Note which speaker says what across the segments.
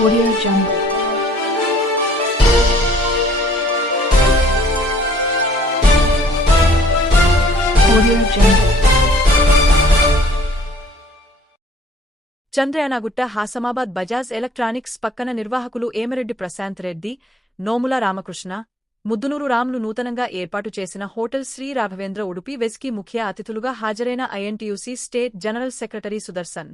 Speaker 1: Audio Jungle. Audio Jungle.
Speaker 2: Chandrayangutta Hasmabad Bajaj electronics పక్కన నిర్వాహకులు ఏమరెడ్డి ప్రశాంత్ రెడ్డి నోముల రామకృష్ణ ముద్దునూరు రాములు నూతనంగా ఏర్పాటు చేసిన హోటల్ శ్రీ రాఘవేంద్ర ఉడుపి వెస్కి ముఖ్య అతిథులుగా హాజరైన INTUC state general secretary Sudarshan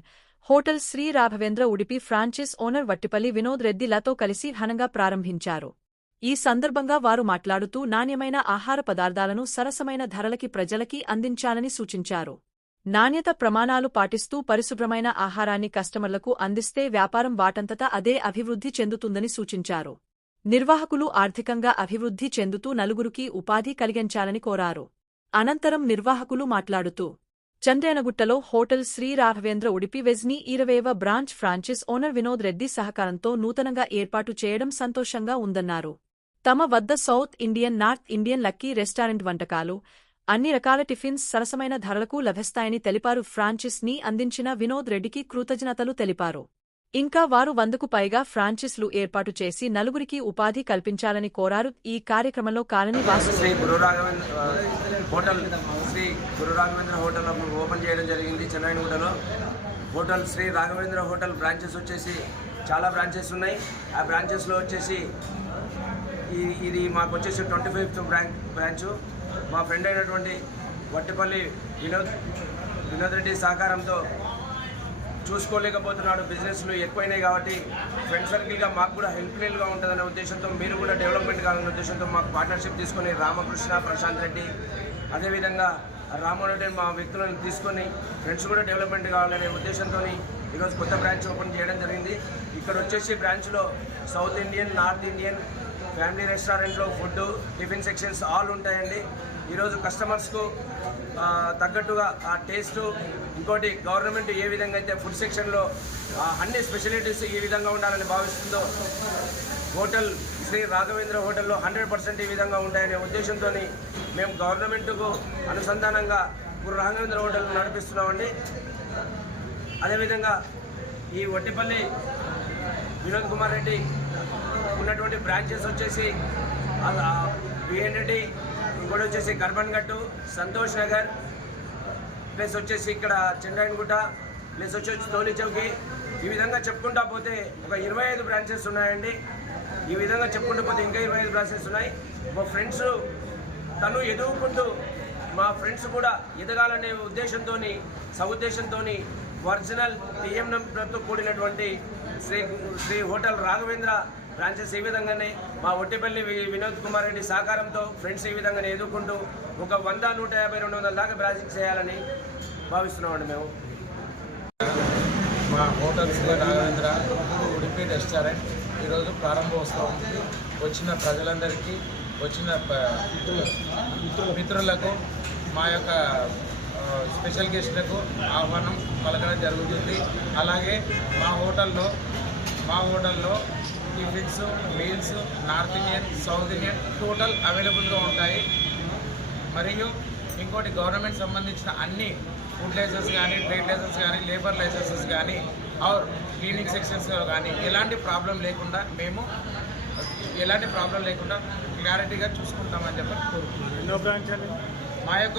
Speaker 2: hotel Shri Raghavendra Udipi franchise owner Vattipalli Vinod రెడ్డిలతో కలిసి ఘనంగా ప్రారంభించారు. ఈ సందర్భంగా వారు మాట్లాడుతూ నాణ్యమైన ఆహార పదార్థాలను సరసమైన ధరలకి ప్రజలకి అందించాలని సూచించారు. నాణ్యత ప్రమాణాలు పాటిస్తూ పరిశుభ్రమైన ఆహారాన్ని కస్టమర్లకు అందిస్తే వ్యాపారం వాటంతటా అదే అభివృద్ధి చెందుతుందని సూచించారు. నిర్వాహకులు ఆర్థికంగా అభివృద్ధి చెందుతూ నలుగురికి ఉపాధి కలిగించాలని కోరారు. అనంతరం నిర్వాహకులు మాట్లాడుతూ చంద్రేనగుట్టలో హోటల్ శ్రీ రాఘవేంద్ర ఉడిపి వెజ్ని ఇరవేవ branch franchise owner Vinod Reddy సహకారంతో నూతనంగా ఏర్పాటు చేయడం సంతోషంగా ఉందన్నారు. తమ వద్ద south Indian north Indian lucky restaurant వంటకాలు అన్ని రకాల టిఫిన్స్ సరసమైన ధరలకు లభిస్తాయని తెలిపారు. ఫ్రాంచిస్ని అందించిన వినోద్ రెడ్డికి కృతజ్ఞతలు తెలిపారు. ఇంకా వారు వందకు పైగా ఫ్రాంచైస్లు ఏర్పాటు చేసి నలుగురికి ఉపాధి కల్పించాలని కోరారు. ఈ కార్యక్రమంలో colony Vasu
Speaker 3: Shri Guru Raghavendra hotel Shri Guru Raghavendra hotel open చేయడం జరిగింది చెన్నైగూడలో hotel Shri Raghavendra hotel branches వచ్చేసి చాలా బ్రాంచెస్ ఉన్నాయి. ఆ బ్రాంచెస్లో వచ్చేసి ఇది మాకు వచ్చేసి ట్వంటీ ఫిఫ్త్ బ్రాంచ్ బ్రాంచు. మా ఫ్రెండ్ అయినటువంటి వట్టిపల్లి వినోద్ వినోద్ రెడ్డి సహకారంతో చూసుకోలేకపోతున్నాడు బిజినెస్లు ఎక్కువైనాయి కాబట్టి ఫ్రెండ్ సర్కిల్గా మాకు కూడా హెల్ప్ఫుల్గా ఉంటుందనే ఉద్దేశంతో మీరు కూడా డెవలప్మెంట్ కావాలనే ఉద్దేశంతో మాకు పార్ట్నర్షిప్ తీసుకొని రామకృష్ణ ప్రశాంత్ రెడ్డి అదేవిధంగా రామారెడ్డి మా వ్యక్తులను తీసుకొని ఫ్రెండ్స్ కూడా డెవలప్మెంట్ కావాలనే ఉద్దేశంతో ఈరోజు కొత్త బ్రాంచ్ ఓపెన్ చేయడం జరిగింది. ఇక్కడ వచ్చేసి బ్రాంచ్లో south Indian north Indian family రెస్టారెంట్లో ఫుడ్ టిఫిన్ సెక్షన్స్ ఆల్ ఉంటాయండి. ఈరోజు కస్టమర్స్కు తగ్గట్టుగా ఆ టేస్ట్ ఇంకోటి గవర్నమెంట్ ఏ విధంగా అయితే ఫుడ్ సెక్షన్లో అన్ని స్పెషాలిటీస్ ఈ విధంగా ఉండాలని భావిస్తుందో హోటల్ శ్రీ రాఘవేంద్ర హోటల్లో హండ్రెడ్ పర్సెంట్ ఈ విధంగా ఉంటాయనే ఉద్దేశంతో మేము గవర్నమెంట్కు అనుసంధానంగా గురు రాఘవేంద్ర హోటల్ నడిపిస్తున్నామండి. అదేవిధంగా ఈ వడ్డిపల్లి వినోద్ కుమార్ రెడ్డి ఉన్నటువంటి బ్రాంచెస్ వచ్చేసి బిఎన్ రెడ్డి ఇంకోటి వచ్చేసి గర్భన్ గట్టు సంతోష్ నగర్ ప్లస్ వచ్చేసి ఇక్కడ చెండాయనగుట్ట ప్లస్ వచ్చేసి తోలి చౌకి. ఈ విధంగా చెప్పుకుంటా పోతే ఒక ఇరవై ఐదు బ్రాంచెస్ ఉన్నాయండి. ఈ విధంగా చెప్పుకుంటూ పోతే ఇంకా ఇరవై ఐదు బ్రాంచెస్ ఉన్నాయి. మా ఫ్రెండ్స్ తను ఎదుగుకుంటూ మా ఫ్రెండ్స్ కూడా ఎదగాలనే ఉద్దేశంతో సదుద్దేశంతో ఒరిజినల్ టీఎంఎంతో కూడినటువంటి శ్రీ శ్రీ హోటల్ రాఘవేంద్ర బ్రాంచెస్ ఈ విధంగానే మా ఒట్టిపల్లి వినోద్ కుమార్ రెడ్డి సహకారంతో ఫ్రెండ్స్ ఈ విధంగానే ఎదుర్కొంటూ ఒక వంద నూట యాభై రెండు వందల దాకా బ్రాంచెస్ చేయాలని భావిస్తున్నామండి మేము.
Speaker 4: మా హోటల్ శ్రీ రాఘవేంద్ర ఉడిపి రెస్టారెంట్. ఈరోజు ప్రారంభోత్సవం. వచ్చిన ప్రజలందరికీ వచ్చిన మిత్రులకు మా యొక్క స్పెషల్ గెస్ట్లకు ఆహ్వానం పలకడం జరుగుతుంది. అలాగే మా హోటల్లో మా హోటల్లో tiffins meals north Indian south Indian total అవైలబుల్గా ఉంటాయి. మరియు ఇంకోటి గవర్నమెంట్ సంబంధించిన అన్ని ఫుడ్ లైసెన్స్ కానీ ట్రేడ్ లైసెన్స్ కానీ లేబర్ లైసెన్సెస్ కానీ ఆర్ క్లీనింగ్ సెక్షన్స్ కానీ ఎలాంటి ప్రాబ్లం లేకుండా మేము ఎలాంటి ప్రాబ్లం లేకుండా క్లారిటీగా చూసుకుంటామని చెప్పి కోరుకుంటున్నాను. మా యొక్క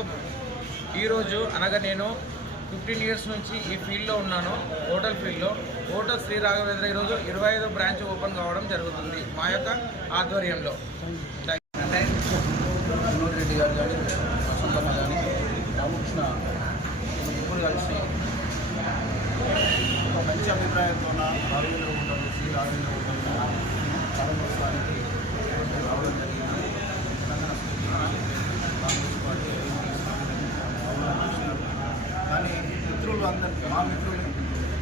Speaker 4: ఈరోజు అనగా నేను ఫిఫ్టీన్ ఇయర్స్ నుంచి ఈ ఫీల్డ్లో ఉన్నాను హోటల్ ఫీల్డ్లో. హోటల్ శ్రీ రాఘవేంద్ర ఈరోజు ఇరవై ఐదో బ్రాంచ్ ఓపెన్ కావడం జరుగుతుంది మా యొక్క ఆధ్వర్యంలో.
Speaker 5: వినోద్ రెడ్డి గారు కానీ వసంతమ్మ కానీ రామకృష్ణ కలిసి ఒక మంచి అభిప్రాయంతో ఉన్న రాఘవేంద్ర హోటల్ శ్రీ రాఘవేంద్ర హోటల్ ప్రారంభోత్సవానికి రావడం జరిగింది. అందరు మా మిత్రులు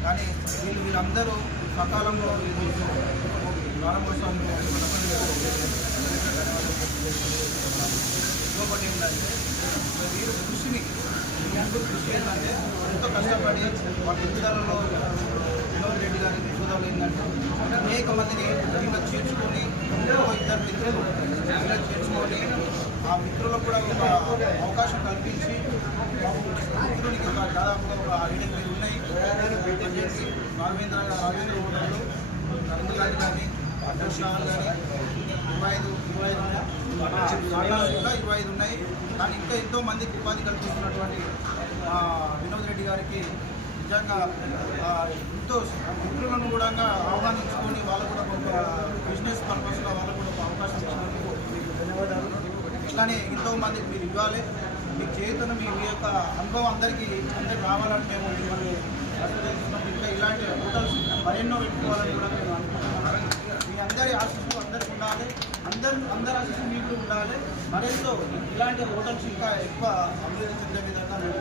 Speaker 5: కానీ వీళ్ళు వీళ్ళందరూ సకాలంలో ప్రారంభోత్సవంలో ఇంకొకటి ఏంటంటే వీరు కృషిని ఎందుకు కృషి ఏంటంటే ఎంతో కష్టపడి వాళ్ళ ఇతరులలో వినోద్ రెడ్డి గారి దృక్పథంలో ఏంటంటే అనేక మందిని ఇలా చేర్చుకొని ఇద్దరు మిత్రులు ఇలా చేర్చుకొని ఆ మిత్రులకు కూడా ఒక అవకాశం కల్పించి ఐడెంటిటీ ఉన్నాయి వచ్చేసి రాఘవేంద్ర రాఘవేంద్ర హోటల్లో అందులో కానీ కృష్ణ కానీ ఇరవై ఐదు ఇరవై ఐదు ఉన్నాయి ఇరవై ఐదు ఉన్నాయి కానీ ఇంకా ఎంతో మందికి ఉపాధి కల్పిస్తున్నటువంటి వినోద్ రెడ్డి గారికి నిజంగా ఎంతో మిత్రులను కూడా ఆహ్వానించుకొని వాళ్ళు కూడా కొంత బిజినెస్ పర్పస్గా వాళ్ళకు కూడా ఒక అవకాశం ఇచ్చినందుకు ధన్యవాదాలు ఇట్లానే ఎంతో మందికి మీరు ఇవ్వాలి. మీ చేతులు మీ మీ యొక్క అనుభవం అందరికీ అందరికి రావాలని మేము మిమ్మల్ని ఇంకా ఇలాంటి హోటల్స్ మరెన్నో పెట్టుకోవాలని కూడా మేము అనుకుంటున్నాను మీ అందరి ఆశీస్సులు అందరికి ఉండాలి. అందరు అందరి ఆశీస్సులు మీకు కూడా ఉండాలి. మరెంతో ఇలాంటి హోటల్స్ ఇంకా ఎక్కువ అభివృద్ధి చెందే విధంగా మేము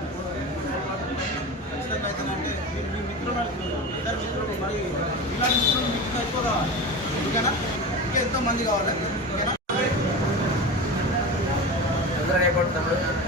Speaker 5: ఖచ్చితంగా అవుతుందంటే మీరు మీ మిత్రులు ఇద్దరు మిత్రులు మరి ఇలాంటి మిత్రులు మీకు ఇంకా ఎక్కువ కావాలి ఓకేనా? ఇంకా ఎంతో మంది కావాలి. ఓకేనా?
Speaker 3: అందరూ